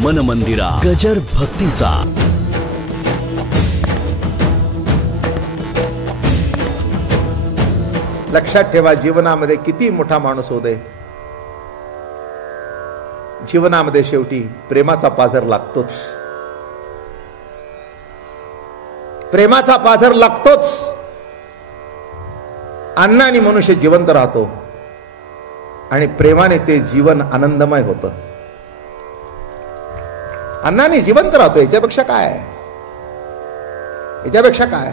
मन मंदिरा गजर भक्तीचा. लक्षात ठेवा, जीवनामध्ये किती मोठा माणूस होऊ दे, जीवनामध्ये शेवटी प्रेमाचा पाझर लागतोच. प्रेमाचा पाझर लागतोच. अन्नाने मनुष्य जिवंत राहतो आणि प्रेमाने ते जीवन आनंदमय होतं. अन्नाने जिवंत राहतो, याच्यापेक्षा काय आहे? याच्यापेक्षा काय?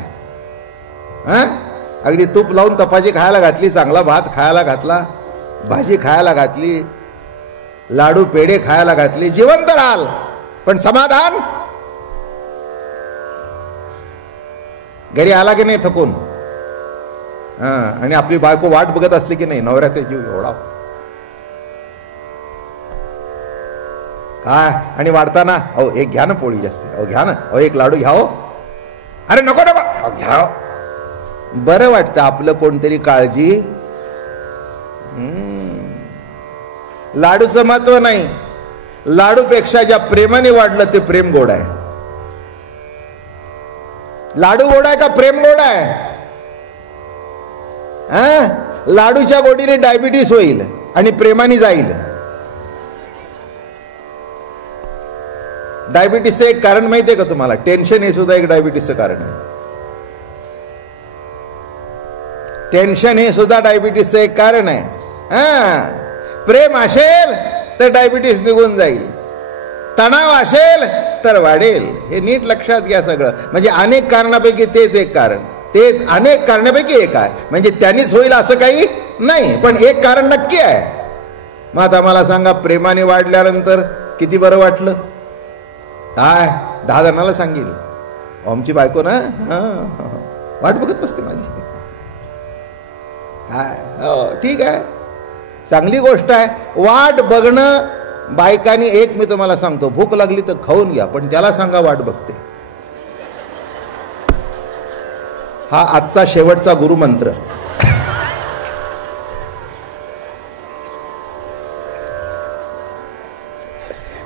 अगदी तूप लावून तपाची खायला घातली, चांगला भात खायला घातला, भाजी खायला घातली, लाडू पेढे खायला घातली, जिवंत राहाल. पण समाधान? घरी आला की नाही थकून, आणि आपली बायको वाट बघत असली की नाही, नवऱ्याचा जीव एवढा काय. आणि वाढताना अहो एक घ्या ना पोळी जास्त, अहो घ्या ना, अहो एक लाडू घ्या, हो अरे नको नको घ्या. बरं वाटतं आपलं कोणतरी काळजी. लाडूचं महत्व नाही, लाडूपेक्षा ज्या प्रेमाने वाढलं ते प्रेम गोड आहे. लाडू गोड आहे का प्रेम गोड आहे? लाडूच्या गोडीने डायबिटीस होईल आणि प्रेमाने जाईल. डायबिटीसचं एक कारण माहितीये का तुम्हाला? टेन्शन हे सुद्धा एक डायबिटीसचं कारण आहे. टेन्शन हे सुद्धा डायबिटीसचं एक कारण आहे. प्रेम असेल तर डायबिटीस निघून जाईल, तणाव असेल तर वाढेल. हे नीट लक्षात घ्या सगळं. म्हणजे अनेक कारणापैकी तेच एक कारण, तेच अनेक कारणापैकी एक आहे. म्हणजे त्यांनीच होईल असं काही नाही, पण एक कारण नक्की आहे. मग आता मला सांगा, प्रेमाने वाढल्यानंतर किती बरं वाटलं? काय 10 जणांना सांगेल, आमची बायको ना वाट बघत बसते माझी. काय हो ठीक आहे, चांगली गोष्ट आहे. वाट बघणं बायकांनी, एक मी तुम्हाला सांगतो, भूक लागली तर खाऊन घ्या, पण त्याला सांगा वाट बघते. हा आजचा शेवटचा गुरुमंत्र.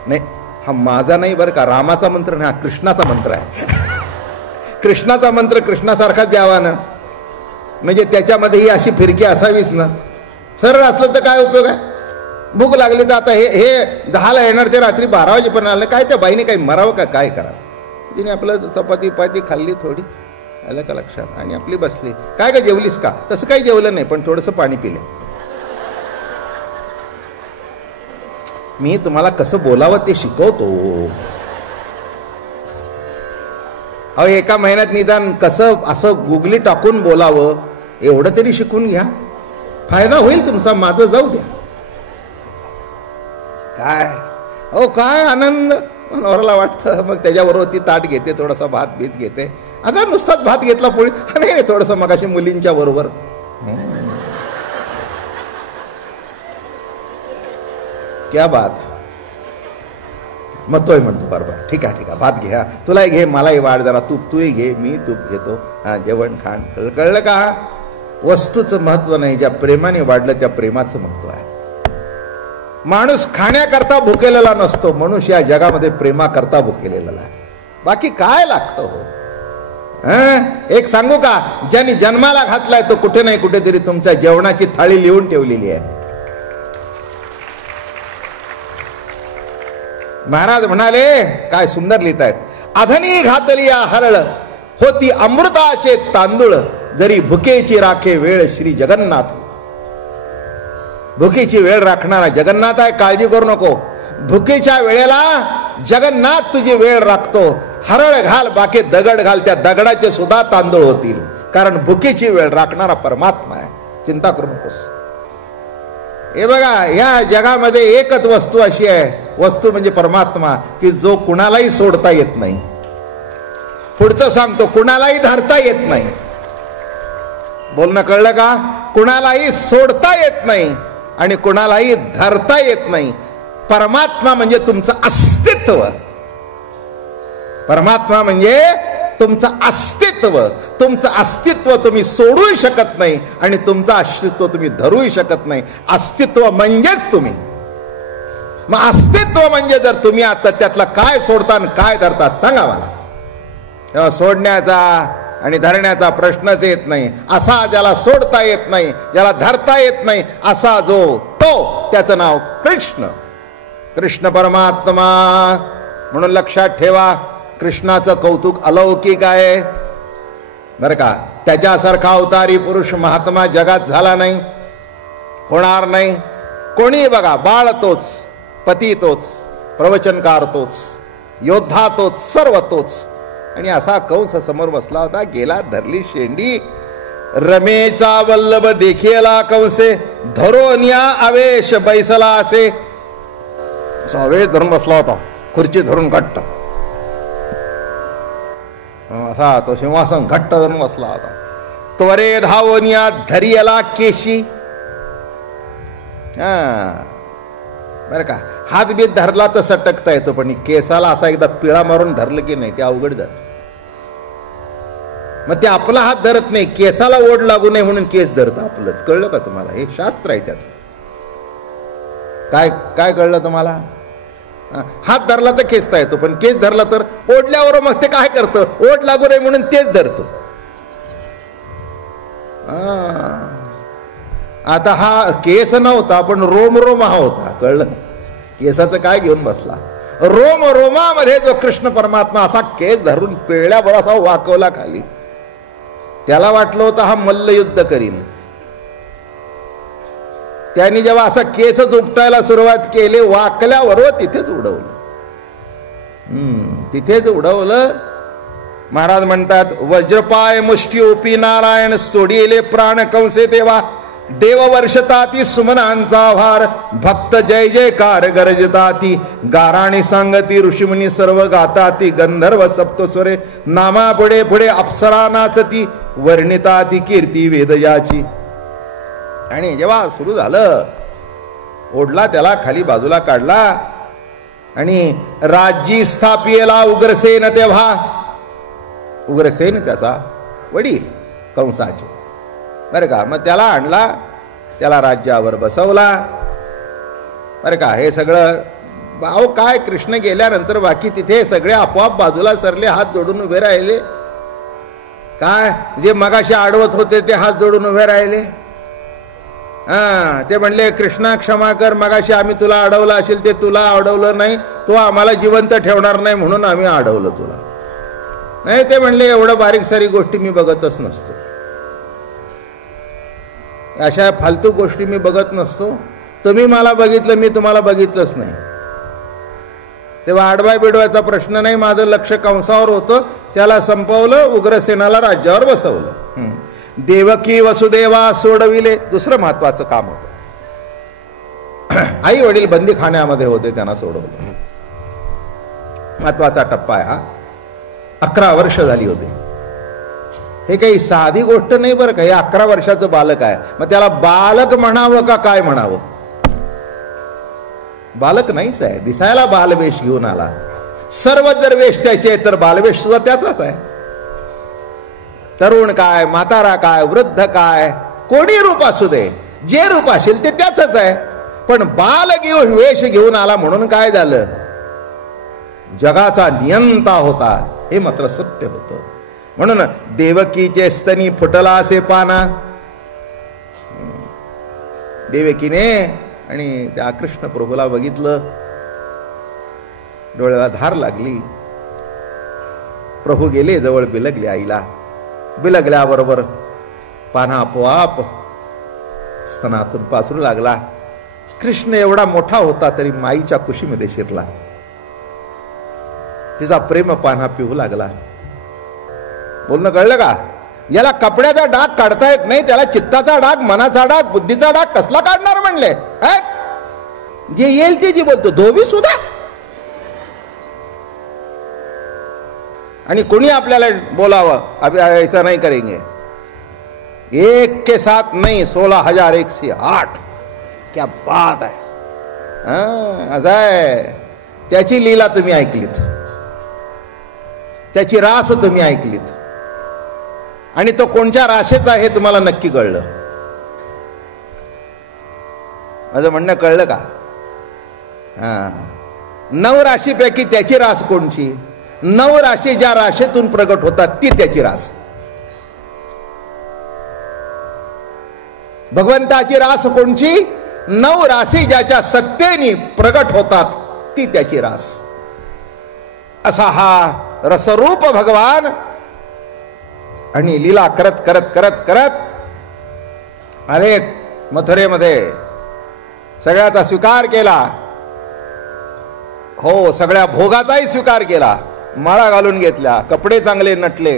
नाही, हा माझा नाही बरं का, रामाचा मंत्र नाही, हा कृष्णाचा मंत्र आहे. कृष्णाचा मंत्र कृष्णासारखाच द्यावा ना, म्हणजे त्याच्यामध्येही अशी फिरकी असावीच ना. सरळ असलं तर काय उपयोग आहे? भूक लागली तर आता हे 10ला येणार, ते रात्री 12 वाजेपर्यंत आलं, काय त्या बाईने काही मरावं का काय करावं? तिने आपलं चपाती पाती खाल्ली थोडी, आलं का लक्षात, आणि आपली बसली. काय का जेवलीस का? तसं काही जेवलं नाही, पण थोडंसं पाणी पिलं. मी तुम्हाला कसं बोलावं ते शिकवतो. अहो एका महिन्यात निदान कसं असं गुगली टाकून बोलावं एवढं तरी शिकून घ्या, फायदा होईल तुमचा. माझं जाऊ द्या. काय हो काय आनंद नवऱ्याला वाटतं. मग त्याच्याबरोबर ती ताट घेते, थोडासा भात बीत घेते. अगं नुसताच भात घेतला पोळी नाही, थोडंसं मगाशी मुलींच्या बरोबर. क्या बात. मग तोय म्हणतो बरोबर, ठीक आहे ठीक आहे, भात घ्या, तुलाही घे, मलाही वाढ जरा, तूही घे, मी तूप घेतो, जेवण खाण. कळलं का? वस्तूचं महत्व नाही, ज्या प्रेमाने वाढलं त्या प्रेमाचं महत्व आहे. माणूस खाण्याकरता भुकेलेला नसतो, मनुष्य या जगामध्ये प्रेमाकरता भुकेलेला आहे. बाकी काय लागतं हो? एक सांगू का, ज्यांनी जन्माला घातलाय तो कुठे नाही कुठेतरी तुमच्या जेवणाची थाळी लिहून ठेवलेली आहे. महाराज म्हणाले, काय सुंदर लिहितायत, अधनी घातली या हरळ होती अमृताचे तांदूळ, जरी भुकेची राखे वेळ श्री जगन्नाथ. भुकेची वेळ राखणारा जगन्नाथ आहे, काळजी करू नको. भुकेच्या वेळेला जगन्नाथ तुझी वेळ राखतो. हरळ घाल, बाकी दगड घाल, त्या दगडाचे सुद्धा तांदूळ होतील, कारण भुकेची वेळ राखणारा परमात्मा आहे. चिंता करू नकोस. हे बघा, या जगामध्ये एकच वस्तू अशी आहे, वस्तू म्हणजे परमात्मा, की जो कुणालाही सोडता येत नाही. पुढचं सांगतो, कुणालाही धरता येत नाही. बोलणं कळलं का? कुणालाही सोडता येत नाही आणि कुणालाही धरता येत नाही. परमात्मा म्हणजे तुमचं अस्तित्व. परमात्मा म्हणजे तुमचं अस्तित्व. तुमचं अस्तित्व तुम्ही सोडूही शकत नाही आणि तुमचं अस्तित्व तुम्ही धरूही शकत नाही. अस्तित्व म्हणजेच तुम्ही. मग अस्तित्व म्हणजे जर तुम्ही आता त्यातला काय सोडता आणि काय धरता सांगा मला. तेव्हा सोडण्याचा आणि धरण्याचा प्रश्नच येत नाही. असा ज्याला सोडता येत नाही, ज्याला धरता येत नाही, असा जो तो त्याचं नाव कृष्ण. कृष्ण परमात्मा. म्हणून लक्षात ठेवा, कृष्णाचं कौतुक अलौकिक आहे बरं का. त्याच्यासारखा अवतारी पुरुष महात्मा जगात झाला नाही, होणार नाही. कोणी बघा, बाळ तोच, पती तोच, प्रवचनकार तोच, योद्धा तोच, सर्व तोच. आणि असा कंस समोर बसला होता. गेला, धरली शेंडी. रमेचा वल्लभ देखियला कंसे, धरोनिया आवेश बैसला असे. आवेश धरून बसला होता, खुर्ची धरून घट्ट. असा तो सिंहासन घट्ट धरून बसला होता. त्वरे धावनिया धरियला केशी. बरं का, हात बीत धरला तर सटकता येतो, पण केसाला असा एकदा पिळा मारून धरलं की नाही ते अवघड जात. मग ते आपला हात धरत नाही, केसाला ओढ लागू नये म्हणून केस धरतं आपलंच. कळलं का तुम्हाला? हे शास्त्र आहे त्यात. काय काय कळलं तुम्हाला? हात धरला तर खेचता येतो, पण केस धरला तर ओढल्यावर मग ते काय करतं, ओढ लागू नये म्हणून तेच धरतं. आता हा केस नव्हता, पण रोम रोम हा होता. कळलं? केसाचं काय घेऊन बसला? रोम रोमामध्ये जो कृष्ण परमात्मा असा केस धरून पिळल्यावर असा वाकवला खाली. त्याला वाटलं होतं हा मल्लयुद्ध करील. त्यांनी जेव्हा असा केसच उपटायला सुरुवात केली, वाकल्यावर तिथेच उडवलं. तिथेच उडवलं. महाराज म्हणतात, वज्रपाय मुष्टी ओपी नारायण, सोडिले प्राण कंसे तेव्हा. देव वर्षताती सुमनांचा भार, भक्त जय जयकार गरजताती. गाराणी सांगती ऋषीमुनी सर्व गाताती, गंधर्व सप्तस्वरे नामा पुढे पुढे अप्सरा नाचती. वर्णिताती कीर्ती वेदयाची. आणि जेव्हा सुरू झालं, ओढला त्याला खाली, बाजूला काढला. आणि राज्य स्थापियला उग्रसेन तेव्हा. उग्रसेन त्याचा वडील कंसाचे, बरं का. मग त्याला आणला, त्याला राज्यावर बसवला, बरं का. हे सगळं भाऊ काय, कृष्ण गेल्यानंतर बाकी तिथे सगळे आपोआप बाजूला सरले, हात जोडून उभे राहिले. काय जे मगाशी आडवत होते ते हात जोडून उभे राहिले. ते म्हणले, कृष्णा क्षमा कर, मगाशी आम्ही तुला अडवलं असेल, ते तुला अडवलं नाही, तो आम्हाला जिवंत ठेवणार नाही म्हणून आम्ही अडवलं तुला. नाही, ते म्हणले, एवढं बारीक सारी गोष्टी मी बघतच नसतो, अशा फालतू गोष्टी मी बघत नसतो. तुम्ही मला बघितलं, मी तुम्हाला बघितलंच नाही. तेव्हा आडवाय बिडवायचा प्रश्न नाही. माझं लक्ष कंसावर होतं, त्याला संपवलं, उग्रसेनाला राज्यावर बसवलं. देवकी वसुदेवा सोडविले. दुसरं महत्वाचं काम होतं. आई वडील बंदीखान्यामध्ये होते, त्यांना सोडवलं. महत्वाचा टप्पा आहे हा. 11 वर्ष झाली होती. हे काही साधी गोष्ट नाही बरं का. हे 11 वर्षाचं बालक आहे. मग त्याला बालक म्हणावं का काय म्हणावं? बालक नाहीच आहे, दिसायला बालवेश घेऊन आला. सर्व जर वेश त्याचे तर बालवेश सुद्धा त्याचाच आहे. तरुण काय, म्हातारा काय, वृद्ध काय, कोणी रूप असू दे, जे रूप असेल ते त्याचंच आहे. पण बाल घेऊन वेश घेऊन आला म्हणून काय झालं? जगाचा नियंता होता, हे मात्र सत्य होतं. म्हणून देवकीचे स्तनी फुटला असे पाना. देवकीने आणि त्या कृष्ण प्रभूला बघितलं, डोळ्याला धार लागली. प्रभू गेले जवळ, बिलगले आईला. बिलगल्याबरोबर पाना आपोआप स्तनातून पाचरू लागला. कृष्ण एवढा मोठा होता तरी माईच्या कुशीमध्ये शिरला. तिचा प्रेम पाना पिऊ लागला. बोलणं कळलं का? याला कपड्याचा डाग काढता येत नाही, त्याला चित्ताचा डाग, मनाचा डाग, बुद्धीचा डाग कसला काढणार म्हणले? जे येईल ते जी बोलतो, धोबी सुद्धा. आणि कोणी आपल्याला बोलावं, अभी ऐसा नहीं करेंगे, एक के साथ नहीं 16,108. क्या बात आहे. असं आहे. त्याची लीला तुम्ही ऐकलीत, त्याची रास तुम्ही ऐकलीत, आणि तो कोणत्या राशेचा आहे तुम्हाला नक्की कळलं. माझं म्हणणं कळलं का? 9 राशीपैकी त्याची रास कोणची? 9 राशी ज्या राशीतून प्रगट होतात ती त्याची रास. भगवंताची रास कोणची? 9 राशी ज्याच्या सत्तेने प्रगट होतात ती त्याची रास. असा हा रसरूप भगवान. आणि लीला करत करत करत करत अरे मथुरेमध्ये सगळ्याचा स्वीकार केला. हो, सगळ्या भोगाचाही स्वीकार केला. माळा घालून घेतल्या, कपडे चांगले नटले,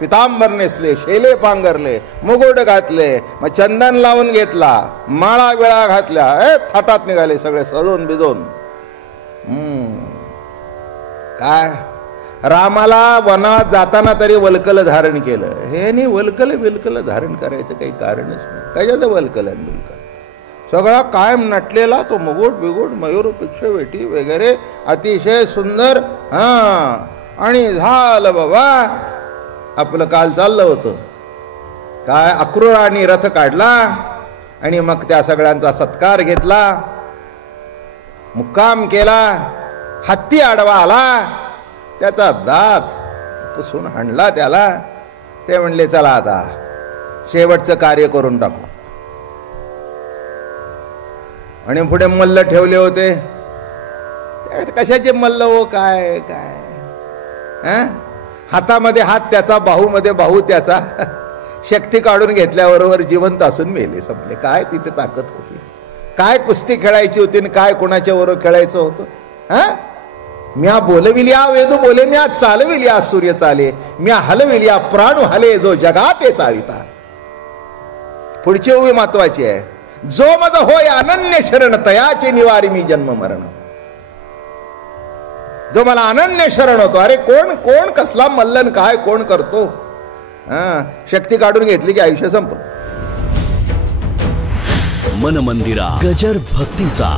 पितांबर नेसले, शेले पांघरले, मुकुट घातले, मग चंदन लावून घेतला, माळा वेळा घातल्या, थाटात निघाले सगळे सजून बिजून. काय रामाला वनात जाताना तरी वल्कल धारण केलं. हे नाही वल्कल बिलकल धारण करायचं काही कारणच नाही. कशाचं वल्कल आणि बिलकल? सगळा कायम नटलेला तो मुकुट बिगुट मयूरपुच्छ वेटी वगैरे अतिशय सुंदर. आणि झालं बाबा आपलं काल चाललं होतं काय, अक्रूराने रथ काढला आणि मग त्या सगळ्यांचा सत्कार घेतला, मुक्काम केला. हत्ती आडवा आला, त्याचा दात पुसून हाणला त्याला. ते म्हणले चला आता शेवटचं कार्य करून टाकू. आणि पुढे मल्ल ठेवले होते. कशाचे मल्ल हो? काय काय हातामध्ये हात त्याचा, बाहूमध्ये बाहू त्याचा. शक्ती काढून घेतल्याबरोबर जिवंत असून मेले, संपले. काय तिथे ताकद होती? काय कुस्ती खेळायची होती आणि काय कोणाच्या बरोबर खेळायचं होतं? म्या बोलविल्या वेदू बोले, म्या चालविल्या सूर्य चाले, म्या हलविल्या प्राणू हले, जो जगात चालिता. पुढची उभी महत्वाची आहे. जो मज होय अनन्य शरण, तयाचे निवारी मी जन्म मरण. जो मला अनन्य शरण होतो. अरे कोण कोण कसला मल्लन, काय कोण करतो? शक्ती काढून घेतली की आयुष्य संपलं. मन मंदिरा गजर भक्तीचा.